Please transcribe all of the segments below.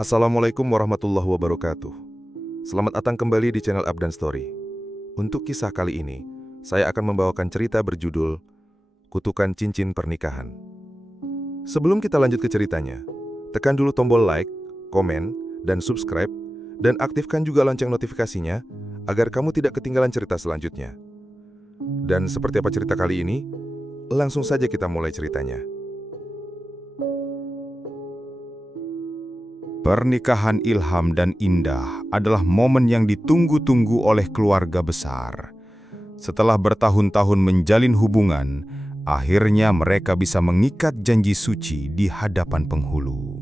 Assalamualaikum warahmatullahi wabarakatuh. Selamat datang kembali di channel Abdan Story. Untuk kisah kali ini, saya akan membawakan cerita berjudul Kutukan Cincin Pernikahan. Sebelum kita lanjut ke ceritanya, tekan dulu tombol like, komen, dan subscribe, dan aktifkan juga lonceng notifikasinya agar kamu tidak ketinggalan cerita selanjutnya. Dan seperti apa cerita kali ini? Langsung saja kita mulai ceritanya. Pernikahan Ilham dan Indah adalah momen yang ditunggu-tunggu oleh keluarga besar. Setelah bertahun-tahun menjalin hubungan, akhirnya mereka bisa mengikat janji suci di hadapan penghulu.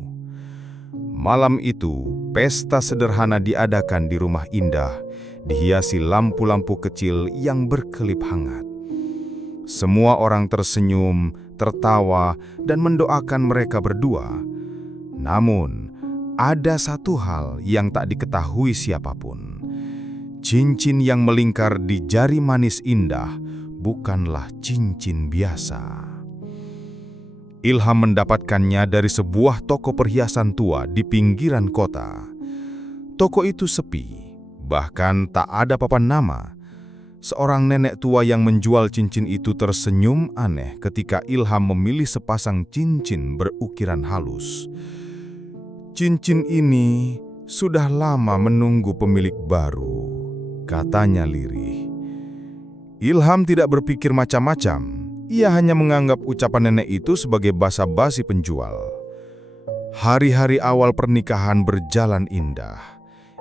Malam itu, pesta sederhana diadakan di rumah Indah, dihiasi lampu-lampu kecil yang berkelip hangat. Semua orang tersenyum, tertawa, dan mendoakan mereka berdua. Namun, ada satu hal yang tak diketahui siapapun. Cincin yang melingkar di jari manis Indah bukanlah cincin biasa. Ilham mendapatkannya dari sebuah toko perhiasan tua di pinggiran kota. Toko itu sepi, bahkan tak ada papan nama. Seorang nenek tua yang menjual cincin itu tersenyum aneh ketika Ilham memilih sepasang cincin berukiran halus. "Cincin ini sudah lama menunggu pemilik baru," katanya lirih. Ilham tidak berpikir macam-macam. Ia hanya menganggap ucapan nenek itu sebagai basa-basi penjual. Hari-hari awal pernikahan berjalan indah.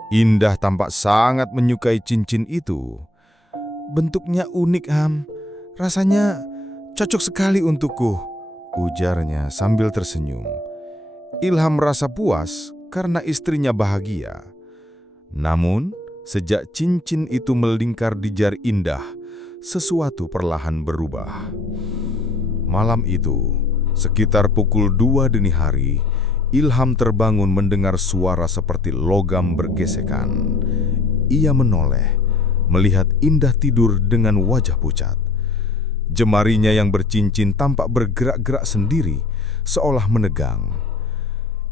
Indah tampak sangat menyukai cincin itu. "Bentuknya unik, Ham. Rasanya cocok sekali untukku," ujarnya sambil tersenyum. Ilham merasa puas karena istrinya bahagia. Namun, sejak cincin itu melingkar di jari Indah, sesuatu perlahan berubah. Malam itu, sekitar pukul 2 dini hari, Ilham terbangun mendengar suara seperti logam bergesekan. Ia menoleh, melihat Indah tidur dengan wajah pucat. Jemarinya yang bercincin tampak bergerak-gerak sendiri, seolah menegang.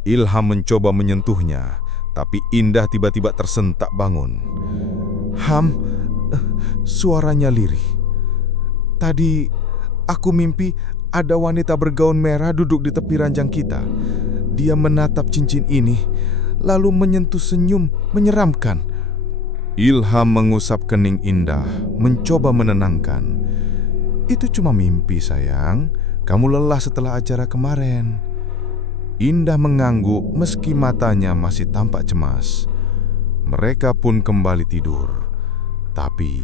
Ilham mencoba menyentuhnya, tapi Indah tiba-tiba tersentak bangun. "Ham," suaranya lirih. "Tadi aku mimpi ada wanita bergaun merah duduk di tepi ranjang kita. Dia menatap cincin ini, lalu menyentuh senyum menyeramkan." Ilham mengusap kening Indah, mencoba menenangkan. "Itu cuma mimpi, sayang. Kamu lelah setelah acara kemarin." Indah mengangguk meski matanya masih tampak cemas. Mereka pun kembali tidur. Tapi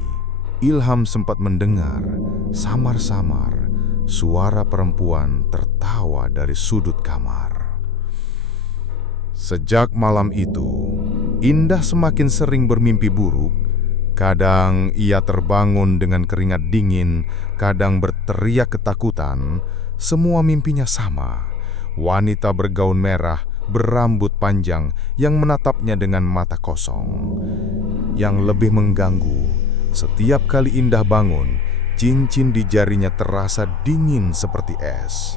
Ilham sempat mendengar samar-samar suara perempuan tertawa dari sudut kamar. Sejak malam itu, Indah semakin sering bermimpi buruk. Kadang ia terbangun dengan keringat dingin, kadang berteriak ketakutan. Semua mimpinya sama. Wanita bergaun merah, berambut panjang yang menatapnya dengan mata kosong. Yang lebih mengganggu, setiap kali Indah bangun, cincin di jarinya terasa dingin seperti es.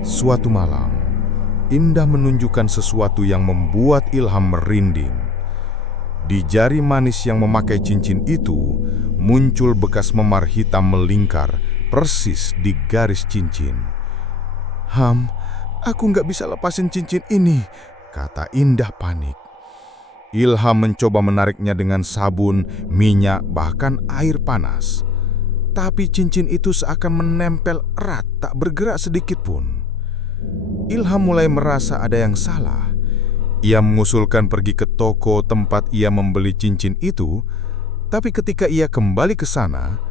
Suatu malam, Indah menunjukkan sesuatu yang membuat Ilham merinding. Di jari manis yang memakai cincin itu, muncul bekas memar hitam melingkar persis di garis cincin. "Ham, aku nggak bisa lepasin cincin ini," kata Indah panik. Ilham mencoba menariknya dengan sabun, minyak, bahkan air panas. Tapi cincin itu seakan menempel erat, tak bergerak sedikit pun. Ilham mulai merasa ada yang salah. Ia mengusulkan pergi ke toko tempat ia membeli cincin itu, tapi ketika ia kembali ke sana,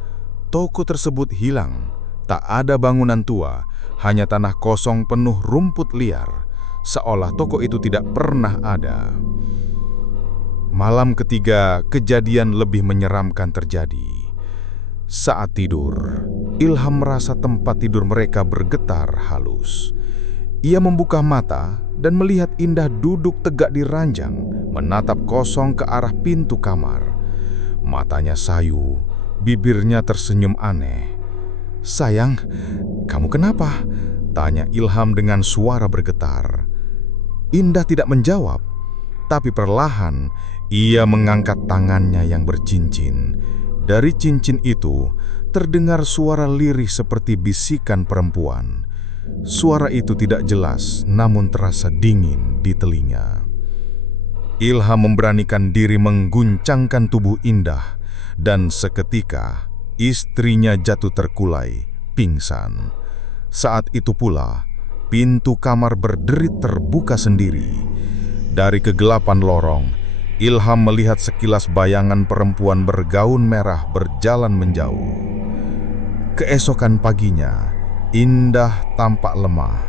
toko tersebut hilang. Tak ada bangunan tua, hanya tanah kosong penuh rumput liar, seolah toko itu tidak pernah ada. Malam ketiga, kejadian lebih menyeramkan terjadi. Saat tidur, Ilham merasa tempat tidur mereka bergetar halus. Ia membuka mata dan melihat Indah duduk tegak di ranjang, menatap kosong ke arah pintu kamar. Matanya sayu, bibirnya tersenyum aneh. "Sayang, kamu kenapa?" tanya Ilham dengan suara bergetar. Indah tidak menjawab, tapi perlahan ia mengangkat tangannya yang bercincin. Dari cincin itu terdengar suara lirih seperti bisikan perempuan. Suara itu tidak jelas, namun terasa dingin di telinga. Ilham memberanikan diri mengguncangkan tubuh Indah, dan seketika istrinya jatuh terkulai, pingsan. Saat itu pula, pintu kamar berderit terbuka sendiri. Dari kegelapan lorong, Ilham melihat sekilas bayangan perempuan bergaun merah berjalan menjauh. Keesokan paginya, Indah tampak lemah.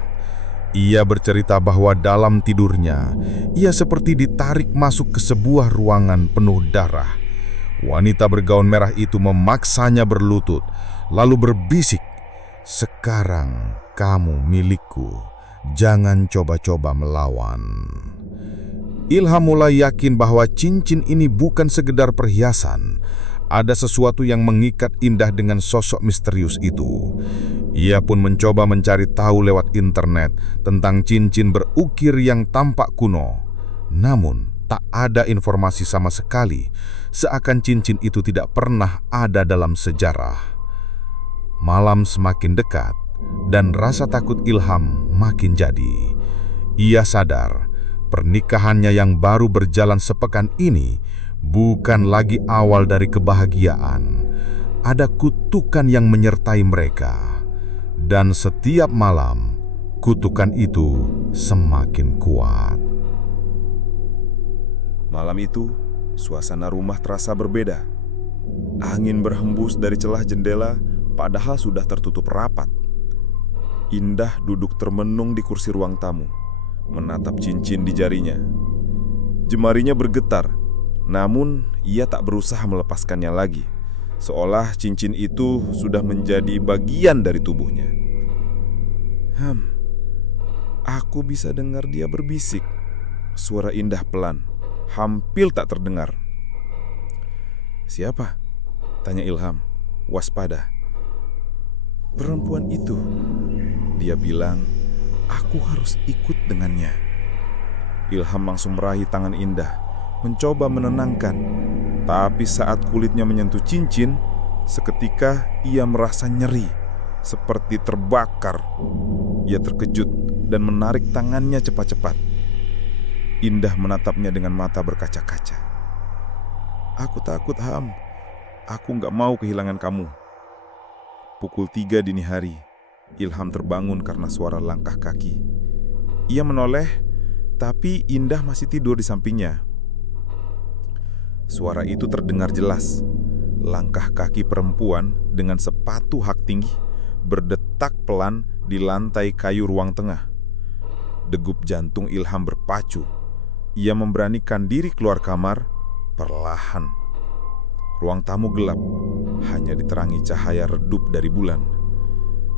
Ia bercerita bahwa dalam tidurnya, ia seperti ditarik masuk ke sebuah ruangan penuh darah. Wanita bergaun merah itu memaksanya berlutut, lalu berbisik, "Sekarang kamu milikku, jangan coba-coba melawan." Ilham mulai yakin bahwa cincin ini bukan sekedar perhiasan. Ada sesuatu yang mengikat Indah dengan sosok misterius itu. Ia pun mencoba mencari tahu lewat internet tentang cincin berukir yang tampak kuno. Namun, tak ada informasi sama sekali, seakan cincin itu tidak pernah ada dalam sejarah. Malam semakin dekat, dan rasa takut Ilham makin jadi. Ia sadar, pernikahannya yang baru berjalan sepekan ini bukan lagi awal dari kebahagiaan. Ada kutukan yang menyertai mereka. Dan setiap malam, kutukan itu semakin kuat. Malam itu, suasana rumah terasa berbeda. Angin berhembus dari celah jendela, padahal sudah tertutup rapat. Indah duduk termenung di kursi ruang tamu, menatap cincin di jarinya. Jemarinya bergetar, namun ia tak berusaha melepaskannya lagi, seolah cincin itu sudah menjadi bagian dari tubuhnya. Aku bisa dengar dia berbisik. Suara Indah pelan, hampir tak terdengar. "Siapa?" tanya Ilham, waspada. "Perempuan itu," dia bilang, "aku harus ikut dengannya." Ilham langsung meraih tangan Indah, mencoba menenangkan. Tapi saat kulitnya menyentuh cincin, seketika ia merasa nyeri, seperti terbakar. Ia terkejut dan menarik tangannya cepat-cepat. Indah menatapnya dengan mata berkaca-kaca. "Aku takut, Ham. Aku gak mau kehilangan kamu." Pukul 3 dini hari, Ilham terbangun karena suara langkah kaki. Ia menoleh, tapi Indah masih tidur di sampingnya. Suara itu terdengar jelas. Langkah kaki perempuan dengan sepatu hak tinggi berdetak pelan di lantai kayu ruang tengah. Degup jantung Ilham berpacu. Ia memberanikan diri keluar kamar perlahan. Ruang tamu gelap, hanya diterangi cahaya redup dari bulan.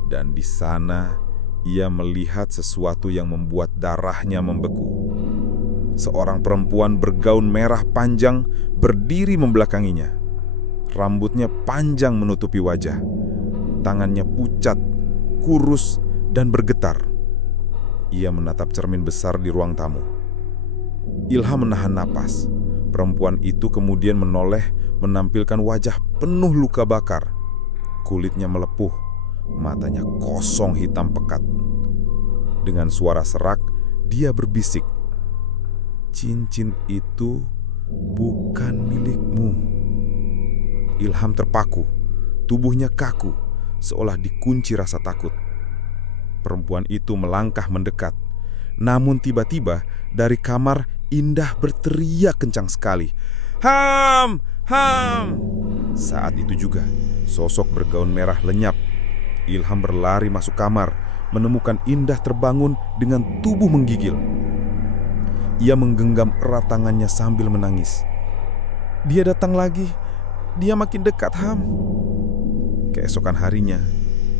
Dan di sana ia melihat sesuatu yang membuat darahnya membeku. Seorang perempuan bergaun merah panjang berdiri membelakanginya. Rambutnya panjang menutupi wajah. Tangannya pucat, kurus, dan bergetar. Ia menatap cermin besar di ruang tamu. Ilham menahan napas. Perempuan itu kemudian menoleh, menampilkan wajah penuh luka bakar. Kulitnya melepuh, matanya kosong hitam pekat. Dengan suara serak, dia berbisik, "Cincin itu bukan milikmu." Ilham terpaku, tubuhnya kaku, seolah dikunci rasa takut. Perempuan itu melangkah mendekat. Namun tiba-tiba dari kamar Indah berteriak kencang sekali, "Ham! Ham!" Saat itu juga sosok bergaun merah lenyap. Ilham berlari masuk kamar, menemukan Indah terbangun dengan tubuh menggigil. Ia menggenggam erat tangannya sambil menangis. "Dia datang lagi. Dia makin dekat, Ham." Keesokan harinya,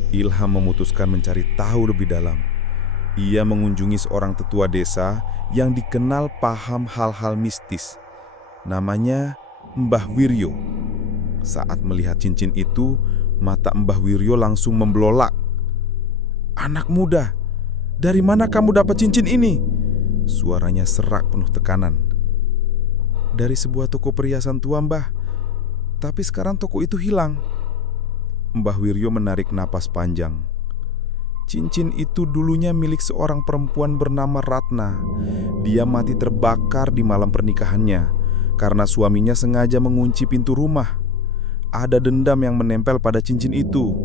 Ilham memutuskan mencari tahu lebih dalam. Ia mengunjungi seorang tetua desa yang dikenal paham hal-hal mistis. Namanya Mbah Wiryo. Saat melihat cincin itu, mata Mbah Wiryo langsung membelolak. "Anak muda, dari mana kamu dapat cincin ini?" Suaranya serak penuh tekanan. Dari sebuah toko perhiasan tua, Mbah. Tapi sekarang toko itu hilang. Mbah Wiryo menarik napas panjang. Cincin itu dulunya milik seorang perempuan bernama Ratna. Dia mati terbakar di malam pernikahannya karena suaminya sengaja mengunci pintu rumah. Ada dendam yang menempel pada cincin itu.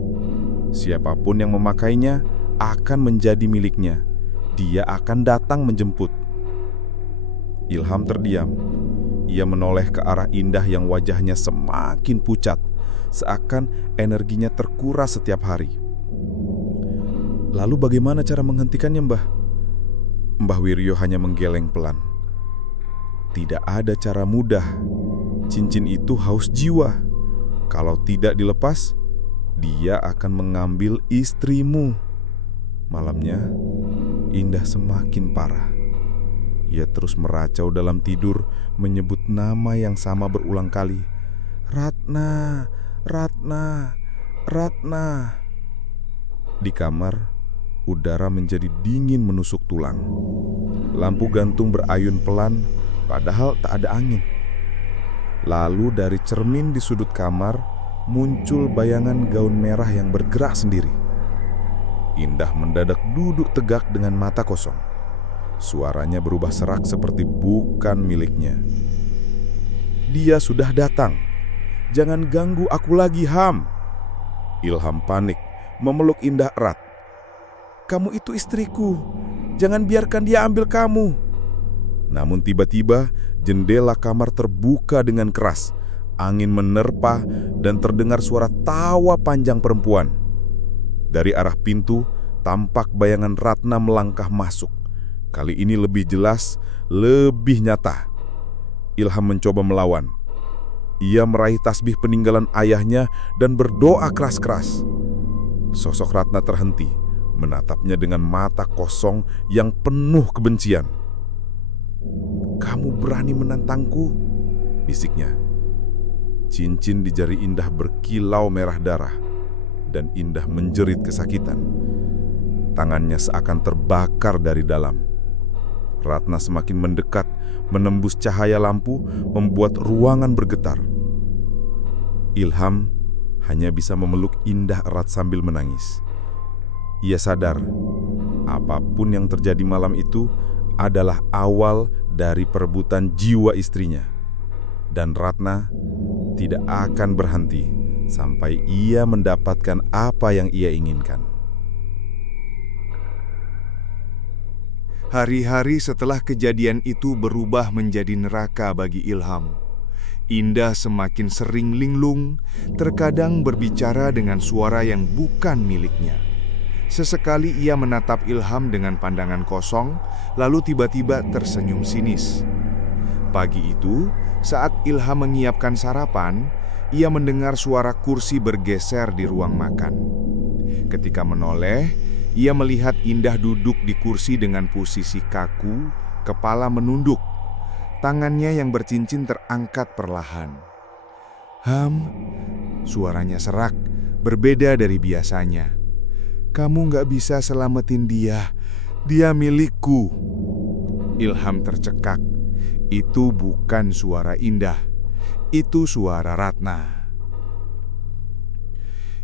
Siapapun yang memakainya akan menjadi miliknya. Dia akan datang menjemput. Ilham terdiam. Ia menoleh ke arah Indah yang wajahnya semakin pucat, seakan energinya terkuras setiap hari. Lalu bagaimana cara menghentikannya, Mbah? Mbah Wiryo hanya menggeleng pelan. Tidak ada cara mudah. Cincin itu haus jiwa. Kalau tidak dilepas, dia akan mengambil istrimu. Malamnya, Indah semakin parah. Ia terus meracau dalam tidur, menyebut nama yang sama berulang kali. Ratna, Ratna, Ratna. Di kamar, udara menjadi dingin menusuk tulang. Lampu gantung berayun pelan, padahal tak ada angin. Lalu dari cermin di sudut kamar, muncul bayangan gaun merah yang bergerak sendiri. Indah mendadak duduk tegak dengan mata kosong. Suaranya berubah serak seperti bukan miliknya. Dia sudah datang. Jangan ganggu aku lagi, Ham. Ilham panik, memeluk Indah erat. Kamu itu istriku. Jangan biarkan dia ambil kamu. Namun tiba-tiba jendela kamar terbuka dengan keras. Angin menerpa dan terdengar suara tawa panjang perempuan. Dari arah pintu, tampak bayangan Ratna melangkah masuk. Kali ini lebih jelas, lebih nyata. Ilham mencoba melawan. Ia meraih tasbih peninggalan ayahnya dan berdoa keras-keras. Sosok Ratna terhenti, menatapnya dengan mata kosong yang penuh kebencian. Kamu berani menantangku? Bisiknya. Cincin di jari Indah berkilau merah darah, dan Indah menjerit kesakitan. Tangannya seakan terbakar dari dalam. Ratna semakin mendekat, menembus cahaya lampu, membuat ruangan bergetar. Ilham hanya bisa memeluk Indah erat sambil menangis. Ia sadar, apapun yang terjadi malam itu adalah awal dari perebutan jiwa istrinya. Dan Ratna tidak akan berhenti sampai ia mendapatkan apa yang ia inginkan. Hari-hari setelah kejadian itu berubah menjadi neraka bagi Ilham. Indah semakin sering linglung, terkadang berbicara dengan suara yang bukan miliknya. Sesekali ia menatap Ilham dengan pandangan kosong, lalu tiba-tiba tersenyum sinis. Pagi itu, saat Ilham menyiapkan sarapan, ia mendengar suara kursi bergeser di ruang makan. Ketika menoleh, ia melihat Indah duduk di kursi dengan posisi kaku, kepala menunduk. Tangannya yang bercincin terangkat perlahan. Ham, suaranya serak, berbeda dari biasanya. Kamu gak bisa selamatin dia, dia milikku. Ilham tercekak. Itu bukan suara Indah, itu suara Ratna.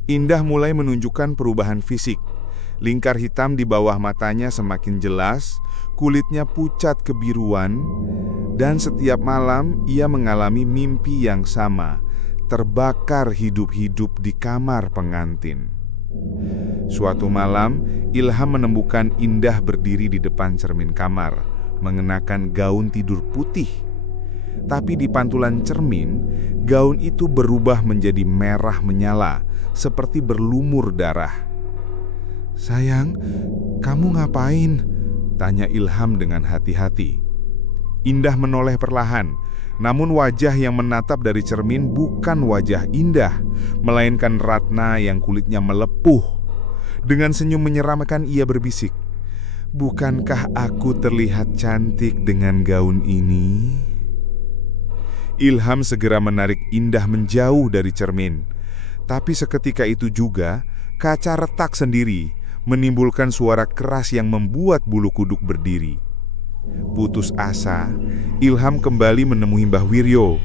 Indah mulai menunjukkan perubahan fisik. Lingkar hitam di bawah matanya semakin jelas, kulitnya pucat kebiruan, dan setiap malam ia mengalami mimpi yang sama, terbakar hidup-hidup di kamar pengantin. Suatu malam, Ilham menemukan Indah berdiri di depan cermin kamar, mengenakan gaun tidur putih. Tapi di pantulan cermin, gaun itu berubah menjadi merah menyala, seperti berlumur darah. Sayang, kamu ngapain? Tanya Ilham dengan hati-hati. Indah menoleh perlahan, namun wajah yang menatap dari cermin bukan wajah Indah, melainkan Ratna yang kulitnya melepuh. Dengan senyum menyeramkan ia berbisik, bukankah aku terlihat cantik dengan gaun ini? Ilham segera menarik Indah menjauh dari cermin. Tapi seketika itu juga, kaca retak sendiri, menimbulkan suara keras yang membuat bulu kuduk berdiri. Putus asa, Ilham kembali menemui Mbah Wiryo.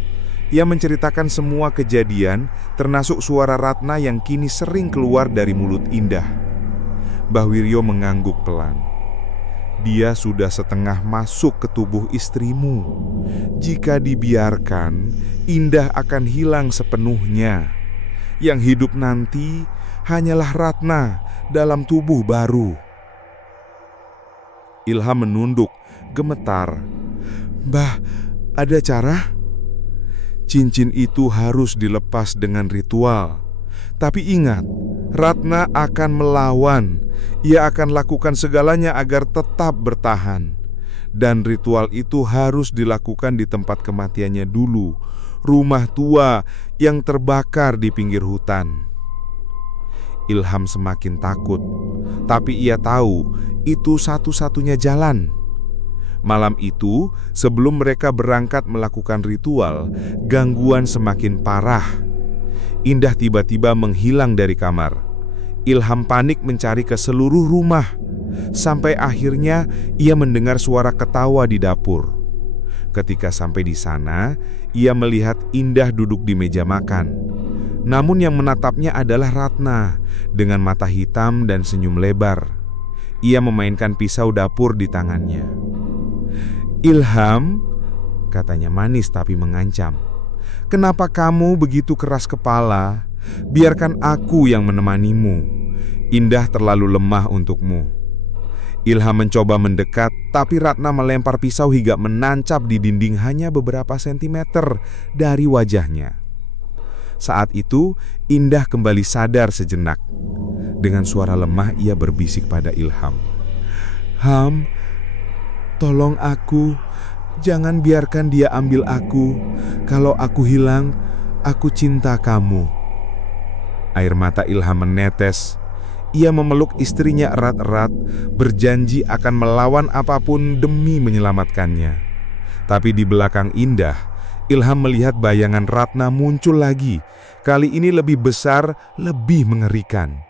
Ia menceritakan semua kejadian, termasuk suara Ratna yang kini sering keluar dari mulut Indah. Mbah Wiryo mengangguk pelan. Dia sudah setengah masuk ke tubuh istrimu. Jika dibiarkan, Indah akan hilang sepenuhnya. Yang hidup nanti hanyalah Ratna dalam tubuh baru. Ilham menunduk, gemetar. Mbah, ada cara? Cincin itu harus dilepas dengan ritual. Tapi ingat, Ratna akan melawan. Ia akan lakukan segalanya agar tetap bertahan. Dan ritual itu harus dilakukan di tempat kematiannya dulu, rumah tua yang terbakar di pinggir hutan. Ilham semakin takut, tapi ia tahu itu satu-satunya jalan. Malam itu, sebelum mereka berangkat melakukan ritual, gangguan semakin parah. Indah tiba-tiba menghilang dari kamar. Ilham panik mencari ke seluruh rumah. Sampai akhirnya ia mendengar suara ketawa di dapur. Ketika sampai di sana, ia melihat Indah duduk di meja makan. Namun yang menatapnya adalah Ratna dengan mata hitam dan senyum lebar. Ia memainkan pisau dapur di tangannya. Ilham, katanya manis tapi mengancam. Kenapa kamu begitu keras kepala? Biarkan aku yang menemanimu. Indah terlalu lemah untukmu. Ilham mencoba mendekat, tapi Ratna melempar pisau hingga menancap di dinding hanya beberapa sentimeter dari wajahnya. Saat itu, Indah kembali sadar sejenak. Dengan suara lemah ia berbisik pada Ilham. Ham, tolong aku, jangan biarkan dia ambil aku. Kalau aku hilang, aku cinta kamu. Air mata Ilham menetes. Ia memeluk istrinya erat-erat, berjanji akan melawan apapun demi menyelamatkannya. Tapi di belakang Indah, Ilham melihat bayangan Ratna muncul lagi. Kali ini lebih besar, lebih mengerikan.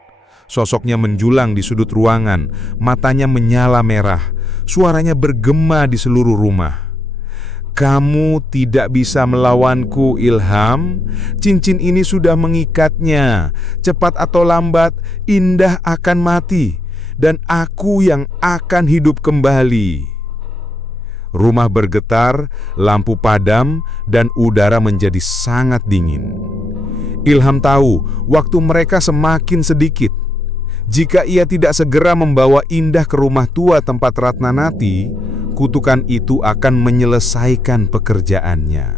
Sosoknya menjulang di sudut ruangan, matanya menyala merah, suaranya bergema di seluruh rumah. Kamu tidak bisa melawanku, Ilham. Cincin ini sudah mengikatnya. Cepat atau lambat, Indah akan mati, dan aku yang akan hidup kembali. Rumah bergetar, lampu padam, dan udara menjadi sangat dingin. Ilham tahu waktu mereka semakin sedikit. Jika ia tidak segera membawa Indah ke rumah tua tempat Ratna mati, kutukan itu akan menyelesaikan pekerjaannya.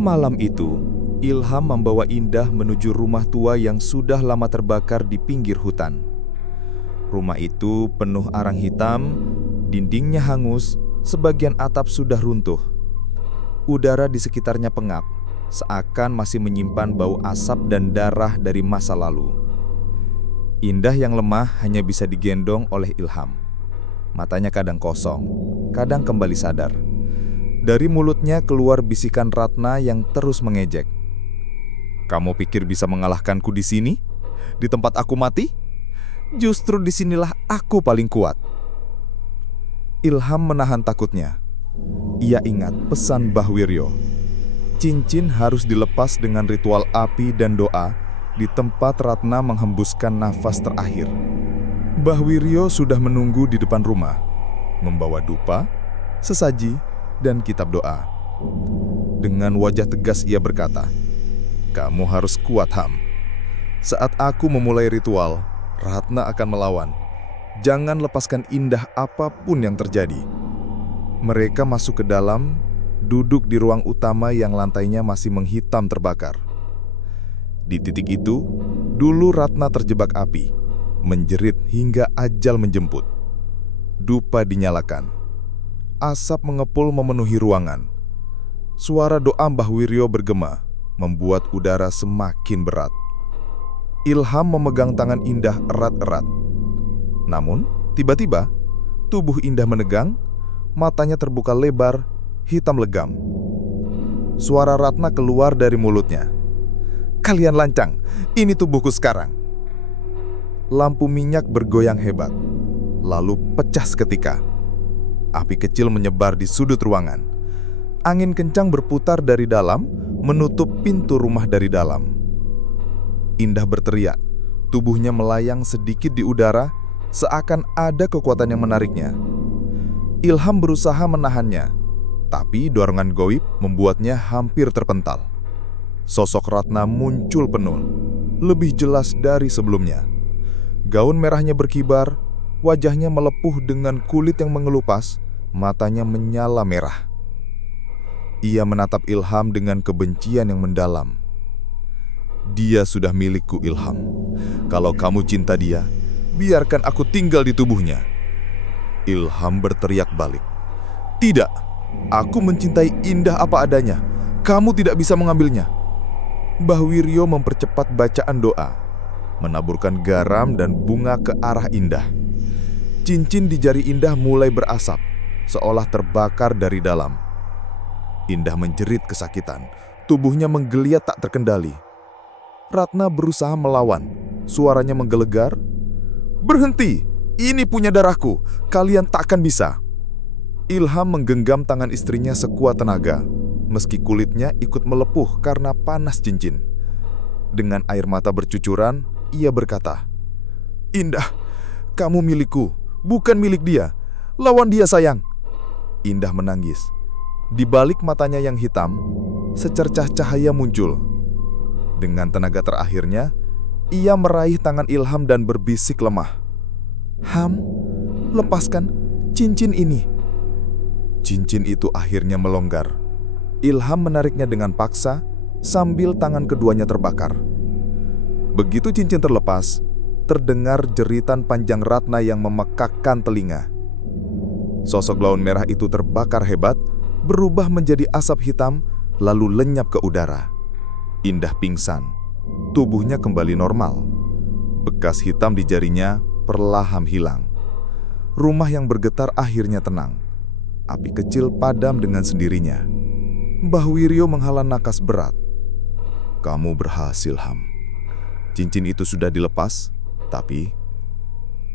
Malam itu, Ilham membawa Indah menuju rumah tua yang sudah lama terbakar di pinggir hutan. Rumah itu penuh arang hitam, dindingnya hangus, sebagian atap sudah runtuh. Udara di sekitarnya pengap, seakan masih menyimpan bau asap dan darah dari masa lalu. Indah yang lemah hanya bisa digendong oleh Ilham. Matanya kadang kosong, kadang kembali sadar. Dari mulutnya keluar bisikan Ratna yang terus mengejek. Kamu pikir bisa mengalahkanku di sini? Di tempat aku mati? Justru disinilah aku paling kuat. Ilham menahan takutnya. Ia ingat pesan Mbah Wiryo. Cincin harus dilepas dengan ritual api dan doa di tempat Ratna menghembuskan nafas terakhir. Mbah Wiryo sudah menunggu di depan rumah, membawa dupa, sesaji, dan kitab doa. Dengan wajah tegas ia berkata, "Kamu harus kuat, Ham. Saat aku memulai ritual, Ratna akan melawan. Jangan lepaskan Indah apapun yang terjadi." Mereka masuk ke dalam, duduk di ruang utama yang lantainya masih menghitam terbakar. Di titik itu, dulu Ratna terjebak api, menjerit hingga ajal menjemput. Dupa dinyalakan. Asap mengepul memenuhi ruangan. Suara doa Mbah Wiryo bergema, membuat udara semakin berat. Ilham memegang tangan Indah erat-erat. Namun, tiba-tiba, tubuh Indah menegang, matanya terbuka lebar, hitam legam. Suara Ratna keluar dari mulutnya. "Kalian lancang, ini tubuhku sekarang." Lampu minyak bergoyang hebat. lalu pecah seketika. Api kecil menyebar di sudut ruangan. Angin kencang berputar dari dalam, menutup pintu rumah dari dalam. Indah berteriak, tubuhnya melayang sedikit di udara, seakan ada kekuatan yang menariknya. Ilham berusaha menahannya, tapi dorongan goib membuatnya hampir terpental. Sosok Ratna muncul penuh, lebih jelas dari sebelumnya. Gaun merahnya berkibar, wajahnya melepuh dengan kulit yang mengelupas, matanya menyala merah. Ia menatap Ilham dengan kebencian yang mendalam. Dia sudah milikku, Ilham. Kalau kamu cinta dia, biarkan aku tinggal di tubuhnya. Ilham berteriak balik. Tidak, aku mencintai Indah apa adanya. Kamu tidak bisa mengambilnya. Mbah Wiryo mempercepat bacaan doa, menaburkan garam dan bunga ke arah Indah. Cincin di jari Indah mulai berasap, seolah terbakar dari dalam. Indah menjerit kesakitan, tubuhnya menggeliat tak terkendali. Ratna berusaha melawan, suaranya menggelegar. Berhenti, ini punya darahku, kalian takkan bisa. Ilham menggenggam tangan istrinya sekuat tenaga, meski kulitnya ikut melepuh karena panas cincin. Dengan air mata bercucuran, ia berkata, Indah, kamu milikku, bukan milik dia. Lawan dia, sayang. Indah menangis. Di balik matanya yang hitam, secercah cahaya muncul. Dengan tenaga terakhirnya, ia meraih tangan Ilham dan berbisik lemah. Ham, lepaskan cincin ini. Cincin itu akhirnya melonggar. Ilham menariknya dengan paksa sambil tangan keduanya terbakar. Begitu cincin terlepas, terdengar jeritan panjang Ratna yang memekakkan telinga. Sosok gaun merah itu terbakar hebat, berubah menjadi asap hitam, lalu lenyap ke udara. Indah pingsan, tubuhnya kembali normal. Bekas hitam di jarinya perlahan hilang. Rumah yang bergetar akhirnya tenang. Api kecil padam dengan sendirinya. Mbah Wiryo menghela napas berat. Kamu berhasil, Ham. Cincin itu sudah dilepas, tapi...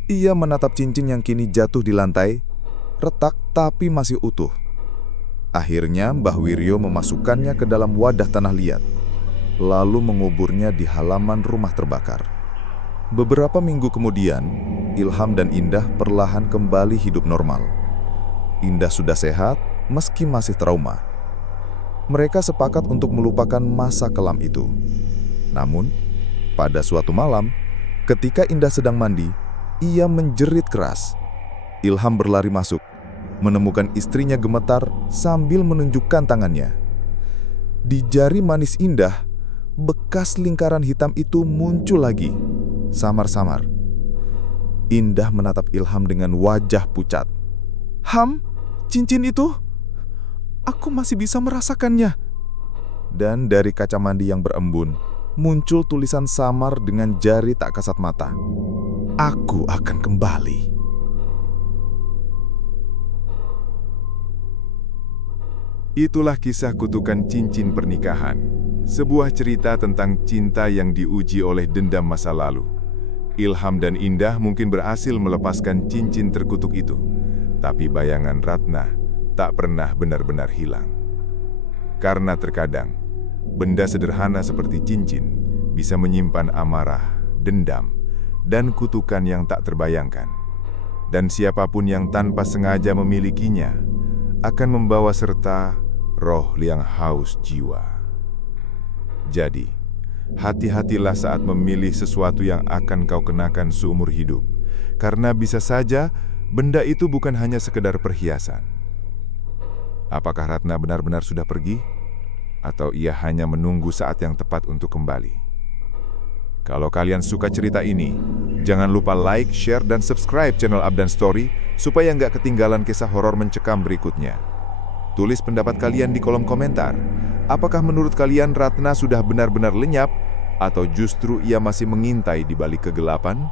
Ia menatap cincin yang kini jatuh di lantai, retak tapi masih utuh. Akhirnya Mbah Wiryo memasukkannya ke dalam wadah tanah liat, lalu menguburnya di halaman rumah terbakar. Beberapa minggu kemudian, Ilham dan Indah perlahan kembali hidup normal. Indah sudah sehat meski masih trauma. Mereka sepakat untuk melupakan masa kelam itu. Namun, pada suatu malam, ketika Indah sedang mandi, ia menjerit keras. Ilham berlari masuk, menemukan istrinya gemetar sambil menunjukkan tangannya. Di jari manis Indah, bekas lingkaran hitam itu muncul lagi, samar-samar. Indah menatap Ilham dengan wajah pucat. Ham, cincin itu? Aku masih bisa merasakannya. Dan dari kaca mandi yang berembun, muncul tulisan samar dengan jari tak kasat mata. Aku akan kembali. Itulah kisah kutukan cincin pernikahan. Sebuah cerita tentang cinta yang diuji oleh dendam masa lalu. Ilham dan Indah mungkin berhasil melepaskan cincin terkutuk itu. Tapi bayangan Ratna tak pernah benar-benar hilang. Karena terkadang, benda sederhana seperti cincin bisa menyimpan amarah, dendam, dan kutukan yang tak terbayangkan. Dan siapapun yang tanpa sengaja memilikinya akan membawa serta roh yang haus jiwa. Jadi, hati-hatilah saat memilih sesuatu yang akan kau kenakan seumur hidup, karena bisa saja benda itu bukan hanya sekedar perhiasan. Apakah Ratna benar-benar sudah pergi? Atau ia hanya menunggu saat yang tepat untuk kembali? Kalau kalian suka cerita ini, jangan lupa like, share, dan subscribe channel Abdan Story supaya nggak ketinggalan kisah horor mencekam berikutnya. Tulis pendapat kalian di kolom komentar. Apakah menurut kalian Ratna sudah benar-benar lenyap? Atau justru ia masih mengintai di balik kegelapan?